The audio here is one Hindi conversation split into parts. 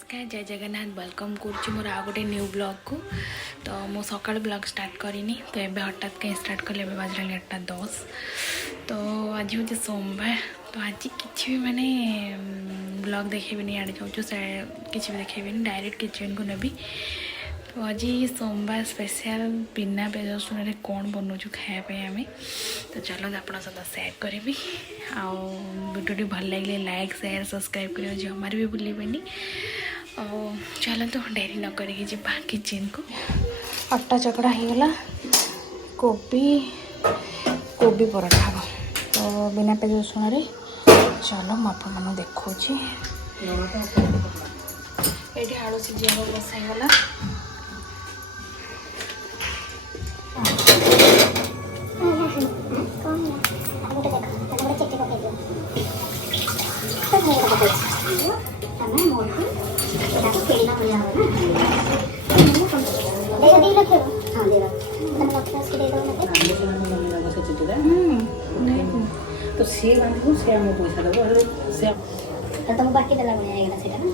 नमस्कार जय जगन्नाथ वेलकम कर मोर आ गोटे न्यू ब्लॉग को। तो मु सकाल ब्लॉग स्टार्ट करनी तो एबे हठात कहीं स्टार्ट कले बाजला 8:10। तो आज हूँ सोमवार तो आज किसी भी माने ब्लॉग देखेबी आड़े जाऊँ किसी भी देखेबी डायरेक्ट किचन को नेबी। तो आज सोमवार स्पेशल बिना पियाज रसुन कौन बनाऊँ खायापी आम। तो चलो आप सेयार करी वीडियो भल लगे लाइक शेयर सब्सक्राइब कर जमार भी भूलें। चलो तो डेरी न करें जा किचन को। अट्टा चकड़ा होगला कोबी पराठा हम तो बिना पियाज रसुन। चलो मुझे देखा ये आलू सीझा बसाईगला। तो सी बांधू से आम पैसा देव से तुम बाकी देला बनिया सेटा ना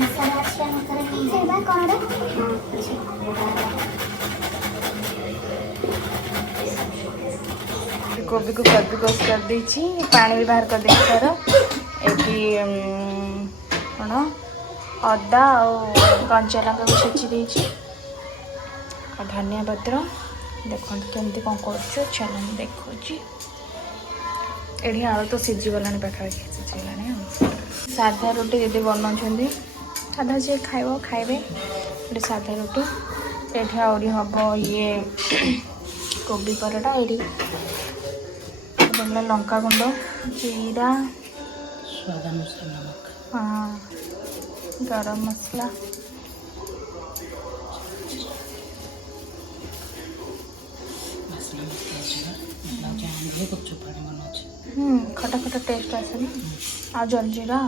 मसाला अच्छा मसाला से बा कोन गोभी को कद्दूकस कर देछि पानी भी बाहर कर देछि तार एटी कौन अदा और कंचा लंका को छेची देछि और धनिया पत्र देखो केमती कौन कर चलो देखी ये आलू तो सीझीगला पाखापाखि सीझीगला। साधा रोटी दीदी बनाऊँ साधा जी खाइबे ये साधा रोटी ये हम ये कोबी पराठा ये लंका गुंड जीरा स्वाद अनुसार नमक हाँ गरम मसला खटा खटा टेस्ट आसे ना आ जलजीरा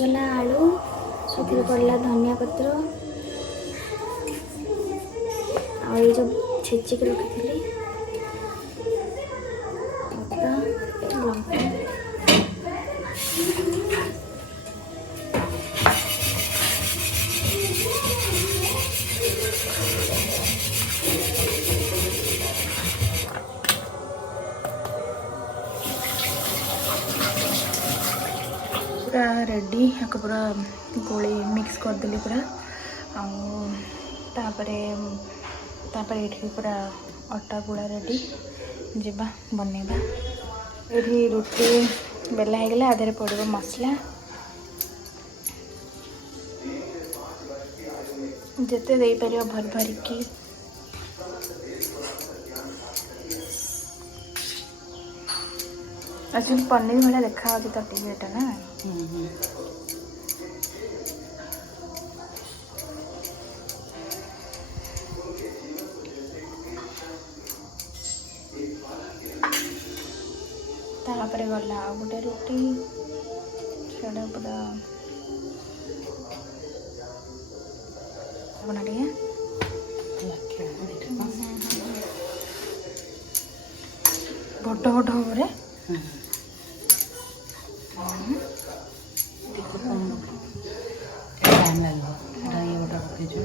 गला आलू से पड़ला धनिया पत्र और ये जो छेचिक रखी अदा लंका पूरा रेडी पूरा गोली मिक्स करदेली पूरा ये पूरा अटा गुड़ा रेडी जीवा बनवा। ये रोटी बेला होगला आधे पड़ो मसला जिते दे पार भर भरिकी एक्चुअली पनीर भाया देखा तटीटा ना तापर गला गोटे रोटी से पूरा बना टे बड़ बड़ भाव टाइम लगे ये गोटा पकईचु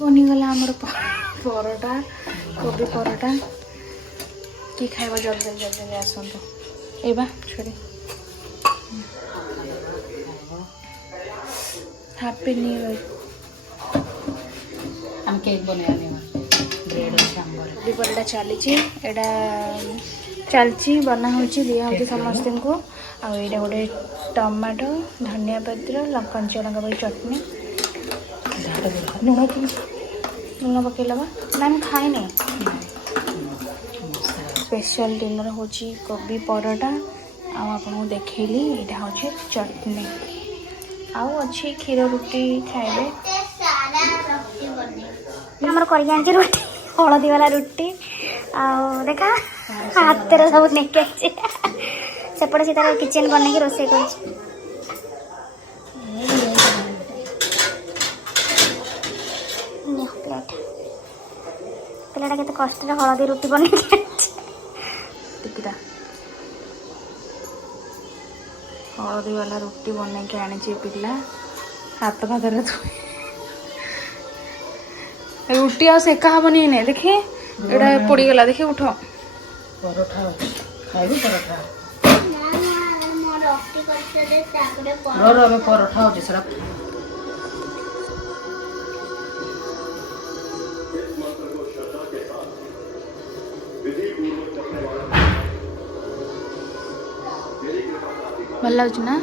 बनीगला आमर परोटा कोबी परोटा कि खाइबा जल्दी जल्दी आसतु एबा छोड़ी हैप्पी न्यू ईयर। हम केक बनाने ब्रेड अच्छे आंबर दीपरटा चली चलची बना होची दिया होची समस्त को। आ एटा गोटे टमाटो धनिया पत्र कंचा लंका पड़ी चटनी लुण पकईला ना हम खाए स्पेशल डिनर होची कोबी परोटा आपको देखली यहाँ हूँ चटनी आउ अच्छी क्षीर रुटी खाइबे। हमर कर रोटी हलदी वाला रोटी आ देखा हाथ सब नेके सेपटे से तार किचन बन के रोसे कर पिलाटा केते कष्ट हलदी रोटी बन टिकिटा हलदी वाला रोटी बन के आनी पिला हाथ फातर रुटी आ सेका हबनी ने देखी एटा पड़गला देखी उठ परोठा खाइबी परोठा परोठा हो सर भल लगे ना।